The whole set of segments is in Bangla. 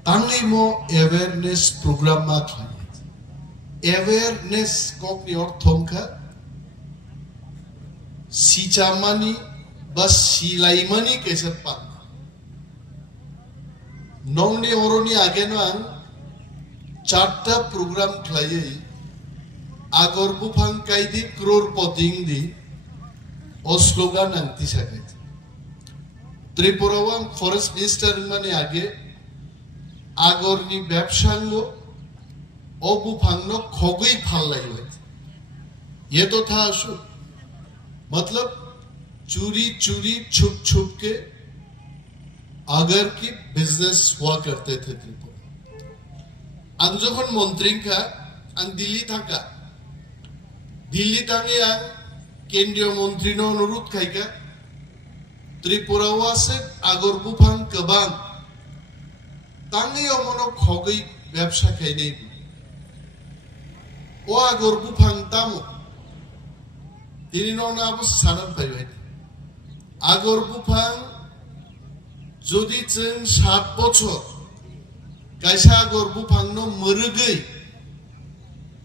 Tangi mo awareness program ma khai. Awareness kok ni orthongka si chamani bas si laimani kaisa pa. Nong ni oroni age no ang charta program khlai agor bufang kaidi crore poting di o slogan anti sakai. Tripura wang forest minister mani age আগরনি ব্যবসাঙ্গ অবুফাঙ্গ খগই ফাল্লাই হয়েছে ये तो था अशु मतलब चोरी चोरी छुप छुप के अगर की बिजनेस हुआ करते थे त्रिपुरा आं যখন মন্ত্রী का आं दिल्ली थाका दिल्ली थांगे आं केंद्रीय मंत्री नो अनुरोध खाइका त्रिपुरा वासे आगर बुफांग कबां Tangi omono khogoi ব্যবসা খাইনে ও আগর বুফাং তামো তিনি ননা আবু সানান পাইবাই আগর বুফাং যদি जों 7 বছর কাইসা আগর বুফাং ন মরগই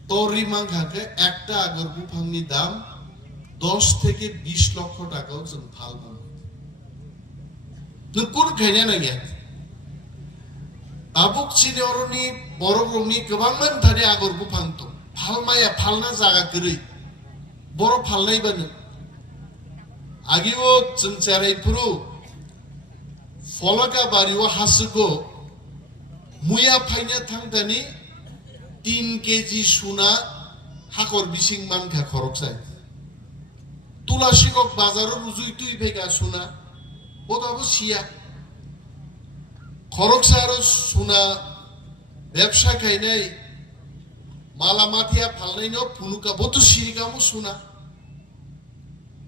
তরি মাংখাকে একটা আগর বুফাংনি দাম 10 থেকে 20 লক্ষ টাকাও जों ফালবো তো কোন খাইনা না গিয়া Abuk cini oroni borok rongni kebangan tadi agor bufang to. Falmaya falna jaga kiri. Borok falnai banu. Agiwo जों cerai puru. Folaka bariwo hasuko. Muya paina thang tani 3 kg suna hakor bising man kha khorok sai. Tulashikok bazaro rujui tui bega suna. Botabu sia. খরকসারো সোনা ব্যবসা খাইনাই মালামাথিয়া ফালনাইনো ফুনুকা বতু সিরিকামো সোনা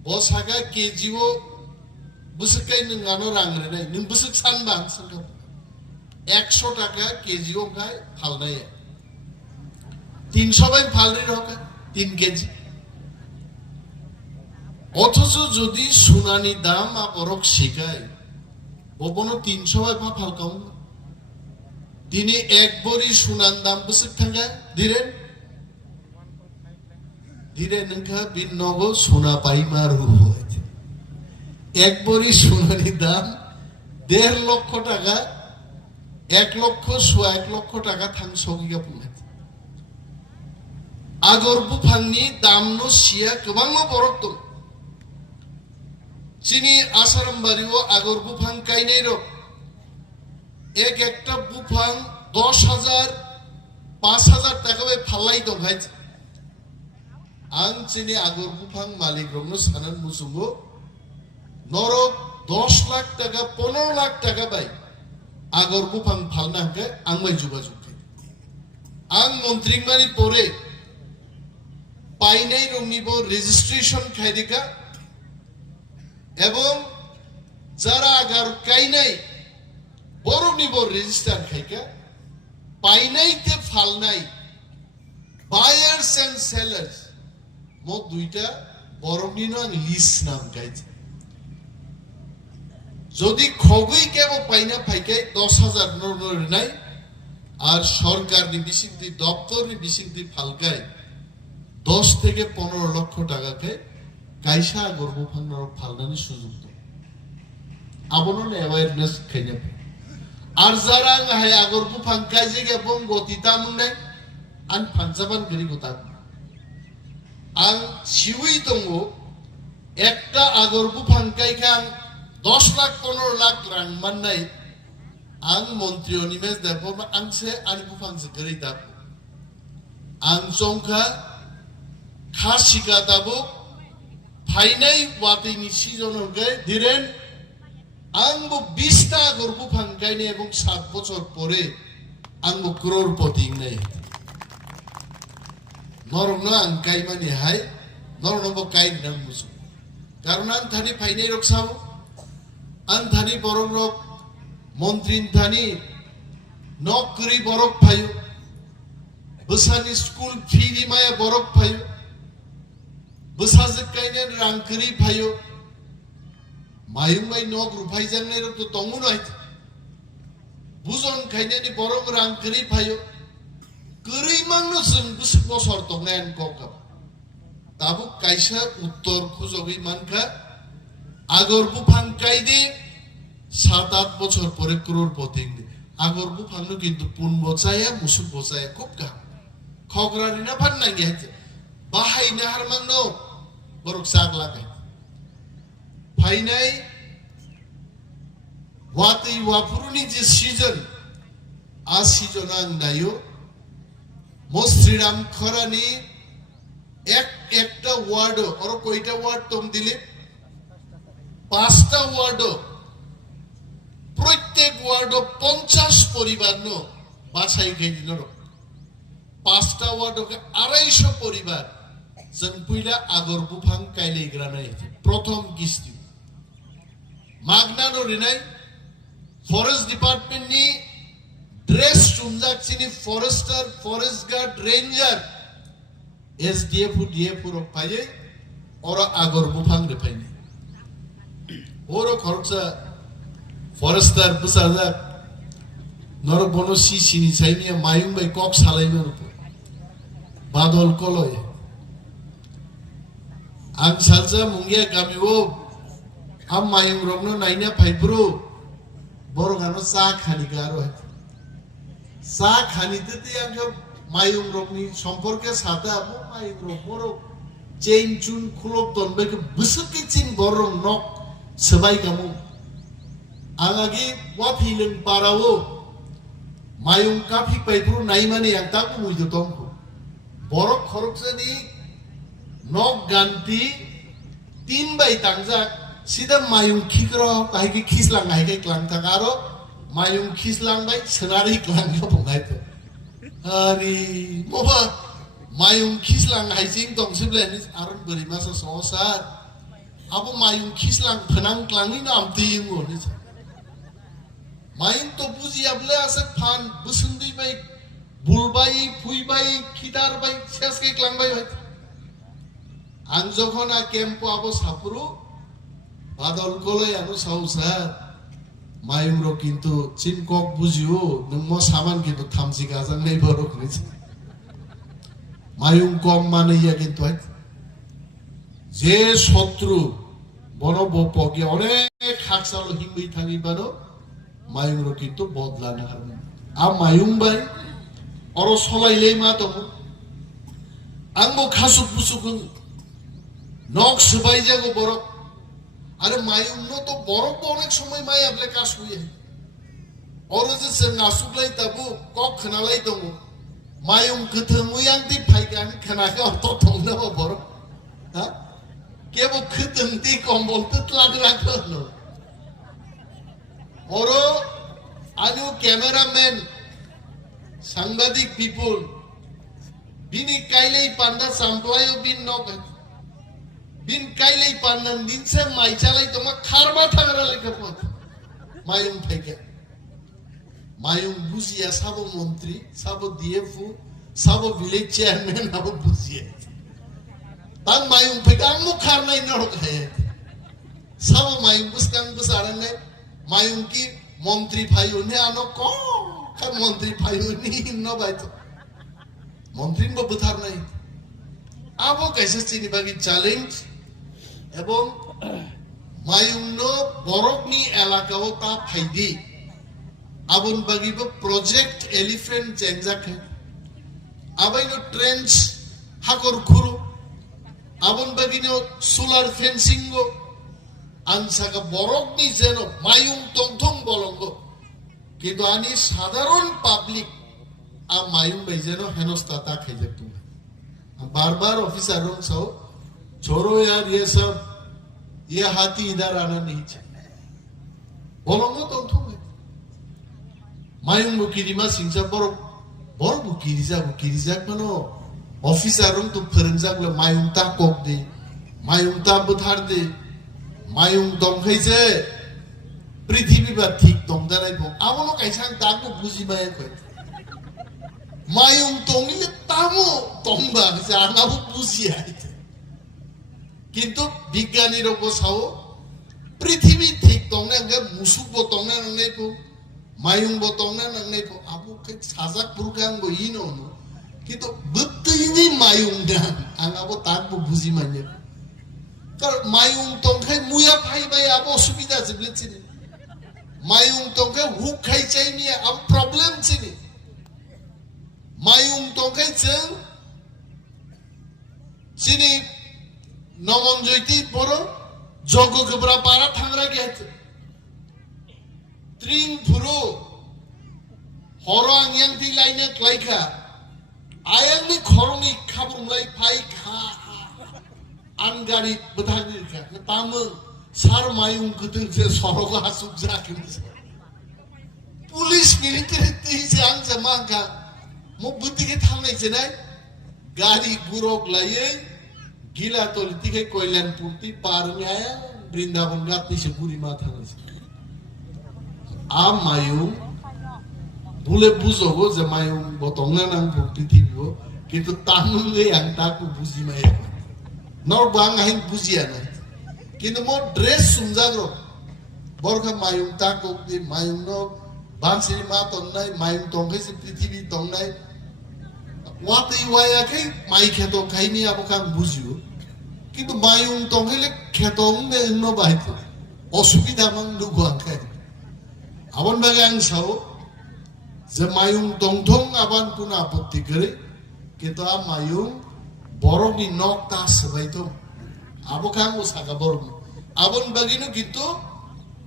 বসাকা কেজিও বুসকাই নঙ্গানো রাংরেনাই নং বুসক সানবান সঙ্গা 100 টাকা কেজিও খাই ফালনাই 300 বাই ফালরি রকা 3 কেজি অথচ যদি সোনানি দাম আপরক শিখায় ওপনো 300 বাই ফালকাম তিনি এক বড়ি সোনার দাম বসে থাকা ধীরে নঙ্কা বিনগ সোনা পাইমার হয়েছে এক বড়ি সোনানি দাম 1.5 লক্ষ টাকা 1 লক্ষ 1 লক্ষ টাকা থাং সগিয়া পুনে আগর বুফাংনি দাম ন সিয়া গোबां বরক দं চিনি আসারাম বাড়িও আগর বুফাং কাইনাই রক এক একটা বুফাং 10,000 5,000 টাকা বাই ফালাই দं ভাই আং চিনি আগর বুফাং মালিক রং সানান মুসুমো নরক 10 লাখ টাকা 15 লাখ টাকা বাই আগর বুফাং ফালনা কে আংমাই যোগাযোগ আং মন্ত্রী মানি পরে পাইনাই রংনিবো রেজিস্ট্রেশন খাইদিকা এবং যারা আগার কাইনাই বড় নিব রেজিস্টার খাইকা পাইনাইতে ফালনাই বায়ার্স এন্ড সেলার্স মো দুইটা বড় নিনো লিস্ট নাম গাইছে যদি খগই কেব পাইনা ফাইকাই 10,000 নর নাই আর সরকার নি বিসিদ্ধি দপ্তর নি বিসিদ্ধি ফালকাই 10 থেকে 15 লক্ষ টাকাকে কাইসা গর্ব ফান্নার ফালনানি সুযোগ আবনন অ্যাওয়ারনেস খাইনে আর যারা হাই আগর বুফাং কাইজে গে বঙ্গ তিতামুনে আন পাঞ্জাবান গরি গোতা আং সিউই দঙ্গো একটা আগর বুফাং কাইখাং 10 লাখ 15 লাখ রাং মাননাই আং মন্ত্রী অনিমেষ দেব আংসে আনি বুফাং সে গরি দাব আং চংখা খাসিকা দাবো ফাইনাই ওয়াতিনি সিজন হগে ধীরেন আংবো 20 টা আগর বুফাং কাইনে এবং 7 বছর পরে আংবো ক্রোরপতি নাই নরম আং কাইমানি হাই নরনবো কাই নাম মুসু কারণ আন থানি ফাইনাই রকসাবো আন থানি বরং রক মন্ত্রী Thani Naukri Borok ফাইও বসানি school fee Maya Borok ফাইও বসাজক কাইনে রাংকরি ফাইও মায়ুং by knock রুফাই জাংনাই rock তো তঙ্গু নয় bujon khainani borong rang kri phayo kri mangno जों गुसु बसर तंगनायन गकब ताबु कायसा उत्तर खुजोगै मानखा আগর বুফাং কাইদে 7-8 বছর পরে ক্রোড়পতি আগর বুফাংনো কিন্তু পুন বচায়া মুসুক বচায়া খুব গা খগরানি না ফান নাঙ্গি হাইছে বাহাইনা হারমাংনো বরক সাগ লাগাই ফাইনাই ওয়াতি ওয়াপুরুনি যে সিজন আ সিজন আং নাইও মশ্রীরাম খরানি একটা ওয়ার্ড আর কয়টা ওয়ার্ড তোম দিলে 5টা ওয়ার্ড প্রত্যেক ওয়ার্ড 50 পরিবার নো বাছাই গেদিন 5টা ওয়ার্ড 250 পরিবার जों পুইলা আগর বুফাং কাইলেগ্রা নাই প্রথম কিস্তি মাগনা নরিনাই ফরেস্ট ডিপার্টমেন্ট নি ড্রেস চুমজাকচিনি forester forest guard ranger SDF DF রো পাইয়ে ওরা আগর বুফাং রে পাইনি ওরো খরচা ফরেস্টার বুসাজা নর বনো সিনি সাইনিয়া মায়ুং বাই কক সালাইনো বাদল কলয় आं सालजा मुंगिया गामिओ आम मायुं रंगनो नाइना फाइब्रो बरगानो सा खानिगारो सा खानिते आंखो मायुं रंगनि सम्पर्के साथा आबो मायुं रंग बरो चेन चुन खुलब तनबेके बुसुके चिन बरं नक सबाय गामु आंगागि वाफिलों पाराओ मायुं काफि फाइब्रो नाइमाने आं ताकु मुइदो तंको बरक खरकसानि nok ganti 3 bai tangjak sida mayung khikro kai ki khislang hai kai klang thakaro mayung khislang bai senari klang ko bungai to ari moba mayung khislang hai jing dong siblen aron beri masa sosar abo mayung khislang phanang klangi nam ting ngo ni mayung to buji able asak phan busundi bai bulbai phuibai khidar bai ses ke klang bai आं जखन आ केम्प आबो सापुरु बादल कोलै आनो साउसार मायुं रो किन्तु चिनकक बुजियो नोंमो सामान किन्तु थामसि गाजां नै बरक नि मायुं कम माने या किन्तु जे शत्रु बनो बपगे अनेक हाकसालो हिंबै थाङि बानो मायुं रो किन्तु बदलानो हारमो आ मायुं बाय अरो सलायलै मा दङ आंबो खासुक बुसुक नक सबाई जागो बरफ आरो मायुं नो तो बरफ अनेक समय माय आबले कासुये अरो जे जों आसुग्लाय ताबु कक खनालाय दङ मायुं गोथोंयां दि फाइगान खनाखौ अत थंनो बरफ हा केबो खोथों दि कम्बल तलाग्राखो नो अरो आनु कैमरामैन सांबादिक पिपल बिनि काइलै पान्दा सामप्लायो बिन नक बिन काइलै पान्नान दिन से माइचालाय तमा खारबा थांगरा लेखा मायुं फाइगा मायुं बुजिया साबो मंत्री साबो डीएफओ साबो विलेज चेयरमैन आबो बुजिया तां मायुं फाइगा आंमो खारनाय नरक है साबो मायुं बुसकां बुसारनाय मायुं की मंत्री फाइयो ने आनो को खा मंत्री फाइयो नि न बायतो मंत्री बो बुथारनाय आबो कैसे चिनि बागि चैलेंज এবং মায়ুংনো বরকনি এলাকাও তা ফাইদি আবন বাগিবো প্রজেক্ট এলিফ্যান্ট চেঞ্জাকে আবাইনো ট্রেন্চ হাকর খুরু আবন বাগিনো সোলার ফেন্সিংগো আনসাকা বরকনি যেন মায়ুং তংথং বলঙ্গ কিন্তু আনি সাধারণ পাবলিক আ মায়ুং বাই যেন হেনস্তা তা খাইজে তুমি বারবার অফিসার রং সাও छोड़ो यार ये सब ये हाथी इधर आना नहीं चाहिए बोलोंगो तो थोड़े मायुं बुकिरिमा सिंचा बरो बड़ बुकिरिजा कनो ऑफिसर रंग तो फरंजा गले मायुं ता कोक दे मायुं ता बुथार दे मायुं दंखै जे पृथ्वी बा ठीक दंदाराय बो आवनो काइसां ताको बुजिबाय खय मायुं तंगिले तामो तंबा जानाबो बुजिया কিন্তু বিজ্ঞানীর অবস্থাও পৃথিবী ঠিক তংনে মুসুক বো তংনে ননেকো Mayung botongna nangnai po abo kay sajak burukang bo ino no. Kito betul ini mayung dan abo tak bo buzi manya. Kar mayung tongkai muya pai bai abo subida jeblet sini. Mayung tongkai huk khai chai ni am problem sini. Mayung tongkai jeng sini nomon joiti poro jogo gebra para thangra gyat. Tring puro horang yang di lainnya klaika ayang ni khorong ni khabung lai pai kha angari bethangi ka tamang sar mayung kutung je soroga asuk jakin pulis military ti jang jamanga mo buti ke thamnai jenai gari gurok laye gila tolti ke koilan purti parnya Brindavan gatni se guri ma thangai mayung boleh buzo go je mayung botongna nang bukti tigo কিন্তু তানুলে ang taku buzi mai nor bang ahin buziana কিন্তু mo dress sumjagro borga mayung taku di mayung no bansiri ma tonnai mayung tongkai se prithibi tongnai wati waya kai mai kheto khaini abo kang buziu কিন্তু mayung tongkai le khetong ne no baito osubida mang dugo angkai Awan bagang sao, mayung tongtong awan kuna apatti kere, kita mayung borok ni nok tas sebaito, abo kang usaha borok. Awan bagino gitu,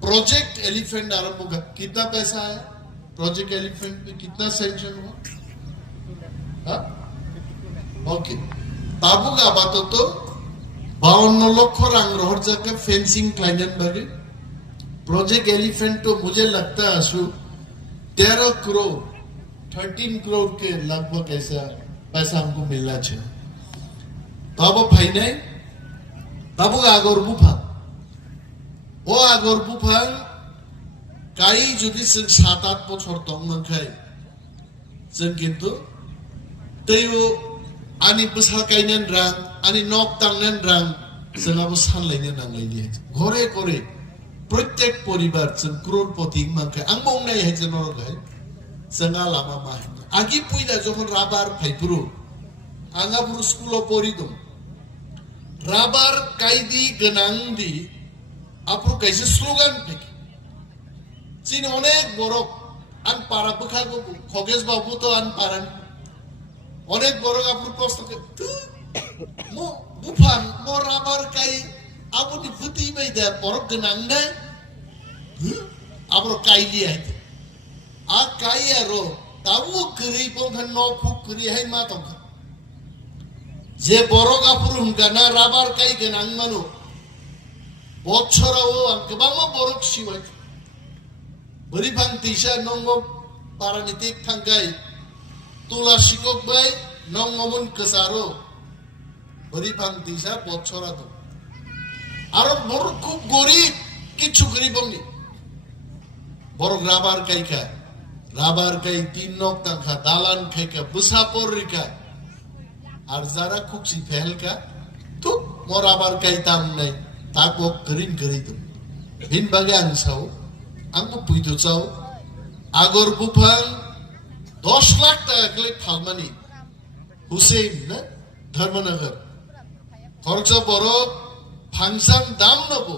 project elephant arambo ka, kitna paisa hai? Project elephant में कितना sanction हुआ? हाँ? Okay. ताबू का बात तो 52 लाख रंग रोहर जगह fencing क्लाइंट बगे प्रोजेक्ट एलिफेंट तो मुझे लगता है असु 13 करोड़ 13 करोड़ के लगभग ऐसा पैसा हमको मिलना चाहिए तब फाइनाल तब आगोर बुफा वो आगोर बुफा कई जुदी से 7-8 बछर तंग खाय जों किन्तु तैयो आनि बसा कायनान रां आनि नक तांनान रां जोंहाबो सानलायनो नांलायनि घरे घरे प्रत्येक परिवार जों करोड़पति मानखै आं बुंनाय हे जों नरगाय जोंहा लामा माहिनो आगि पुइला जखन राबार फाइपुरु आंहा पुरु स्कुलाव परि दं राबार कायदि गोनांदि आपुर कायसे स्लोगान फेक चिन अनेक बरक आं पारा बखागो खगेश बाबू तो आं पारान अनेक बरक आपुर प्रश्न मो बुफान मो राबार काय Abu di putih baida porok genangda, abu kaili aja. Kaya ro, tahu kiri pun kan nopu kiri hai matong. Je porok apur hungkana rabar kai genang manu. Bocora wo angke bama porok siwai. Beri bang tisha nongo paranitik tangkai. Tula sikok bay nongomun kesaro. Beri bang tisha bocora tu. Arab borok খুব গরিব কিছু গরিব নেই borok রাবার কাই 3 নক টাকা দালান খাইকা বুসাপর রিকা আর যারা খুকসি ফেলকা তো মোর আবার কাই তাম নাই তাকো করিন করি তো বিন বাগে আনসাও আমো পুইতো চাও আগর বুফাং 10 লাখ টাকা কলে ফালমানি হুসেইন না ধর্মনগর খরচ বড় ফাংশন দাম নবো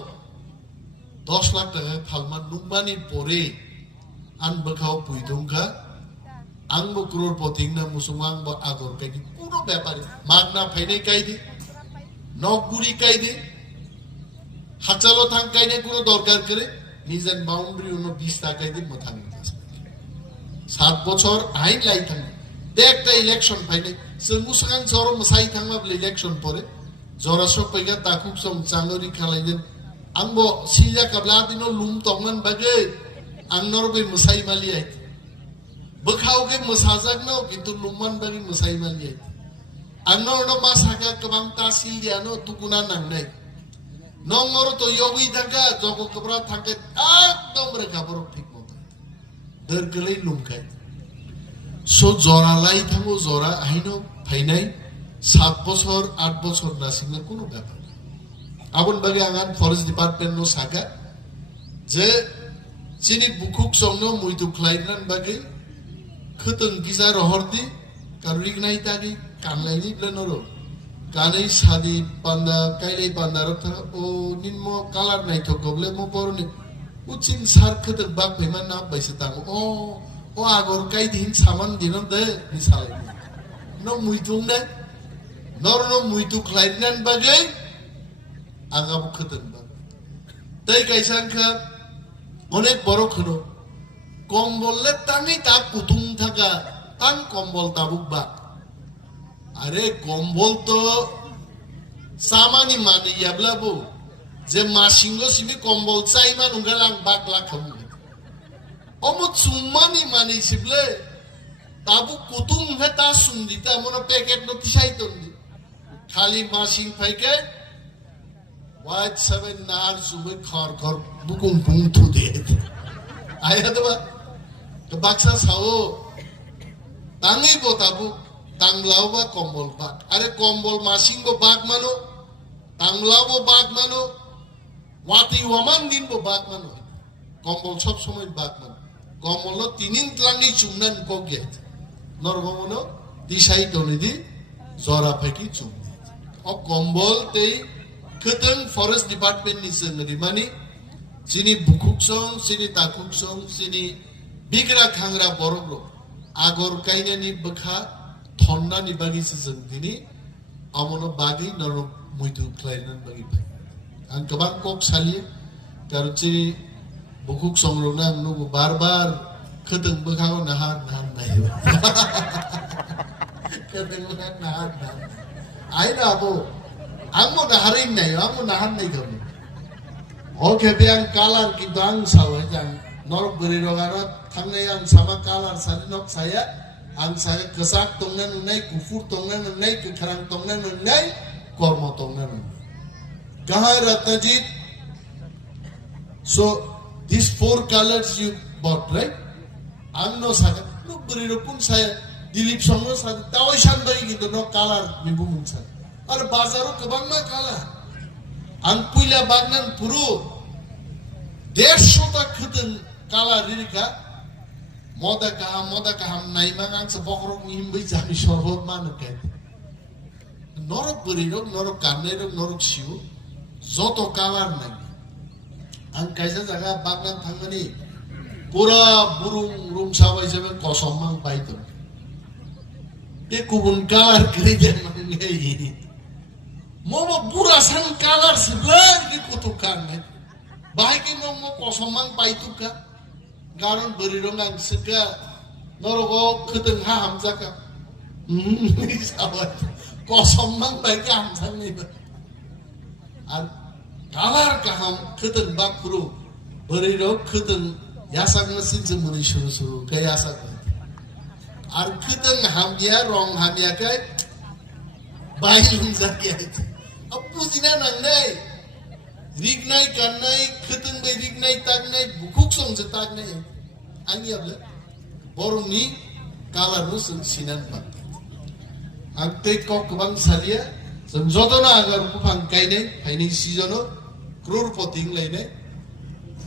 10 লাখ টাকা ফালমান নুমানি পরে আনবখাও পুইদুঙ্গা আংবো ক্রোড়পতি না মুসলমান বা আগর কাইদি পুরো ব্যাপারে মাগনা ফাইনে কাইদি নগুরি কাইদি হাজালো থাং কাইনে কোনো দরকার করে নিজের বাউন্ডারি অন্য 20 টাকা কাইদি মথান 7 বছর আইন লাই থাং একটা ইলেকশন ফাইনে মুসলমান সর মসাই থাংবা ইলেকশন পরে Jorasok pega takuk som changori khalaiden angbo silja kabla dino lum tongman bage angnor be musai mali ai bakhau ke musajak no kintu lumman bagi musai mali ai angnor no masaka kabang ta silja no tukuna nang nai nongor to yogi daga jogo kabra thake ekdom re kaborok thik moto dergelei lumkai so jora lai thango jora aino phainai 7 বছর 8 বছর না সিংলা কোনো ব্যাপার না আবন বাগে আঙ্গান ফরেস্ট ডিপার্টমেন্ট নো সাকা যে sini bukuk songno muitu klainan bagi khuteng gisa rohordi karurik nai tadi kanlai ni blenoro kanai sadi panda kailai panda rokta o ninmo kalar nai thokoble mo porni ucin sar khuteng bak paiman na baisa tang o agor kai din saman dinom de misal no muitung de norno muitu klainan bagi agam khuteng bak tai kaisan kha অনেক বড় খনো কম্বলে টানি তা কুতুম থাকা টান কম্বল তাবুক বা আরে কম্বল তো সামানি মানে ইয়াবলাবো যে মাসিঙ্গো সিনি কম্বল চাই মানুঙ্গা লাং বাকলা খাবো অমত সুম্মানি মানে সিবলে তাবু কুতুম হে তা সুন্দিতা মনে প্যাকেট নো তিসাইতন দি খালি মাসিং ফাইকে White seven nar sube khar bukum pung thu de aya to ba to baksa sao tangi bo tabu tanglau ba kombol ba are kombol masing bo bag mano tanglau bo bag mano wati waman din bo bag mano kombol sob somoy bag mano kombol no tinin tlangi chumnan ko ge norgomono disai to ni di zora pheki chum o kombol tei Khuteng Forest Department ni sengri mani sini bukuk song sini takuk song sini bigra khangra borobro agor kaina ni bakha thonna ni bagi sejeng dini amono bagi noro muitu klainan bagi bai ang kabang kok sali karo sini bukuk song rona nu bar khuteng bakha nahar nai khuteng bakha nahar ai na bo Amo naharin nai, amo nahan nai kami. Oke, biang kalar kita ang sawa jang norok beri rogarot, tangnai ang sama kalar salinok saya, ang saya kesak tongnan nai, kufur tongnan nai, kekarang tongnan nai, kormo tongnan nai. Kahai Ratnajit, so these 4 colors you bought, right? Ang no saga, no beri ropun saya dilip songno saga, tawai sandai gitu no kalar mibu munsan. আর বাজারও কবাং না কালা আং পুইলা বাগনান পুরো 150 টা খুদন কালা রিরিকা মদা কাহাম নাইমা আংস বকরক নিমবই জামি সরবত মানকে নরক বরিরক নরক কান্নেরক নরক শিউ যত কালার নাই আং কাইসা জায়গা বাগনান থাঙ্গনি পুরা বুরুং রুম সাবাই যাবে কসম্মাং পাইতো তে কুবুন কালার করিদেন মানে নেই Momo pura san kalar sebelah di kutukan ni. Baik ini momo kosomang paituka. Garon berirungan sega. Norogo keteng ham zaka. Sahabat kosomang baik hamzang ni. Ar kalar kaham keteng bakuru berirung keteng yasak mesin semuri suru kayak yasak. Ar keteng ham dia rong ham ya kayak baik hamzang ya itu. Apu zina nang nai, rig nai kan nai, khuteng bay rig nai tag nai, bukuk song se tag nai, ani abla, borong ni kalar no sinan bak. Ang tek kok kabang salia, semjoto na agar upang kai nai, paini sijono, krur poting lai nai,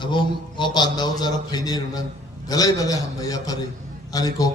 abong opan dao jara paini runang, galai balai hamba ya pare, ani kok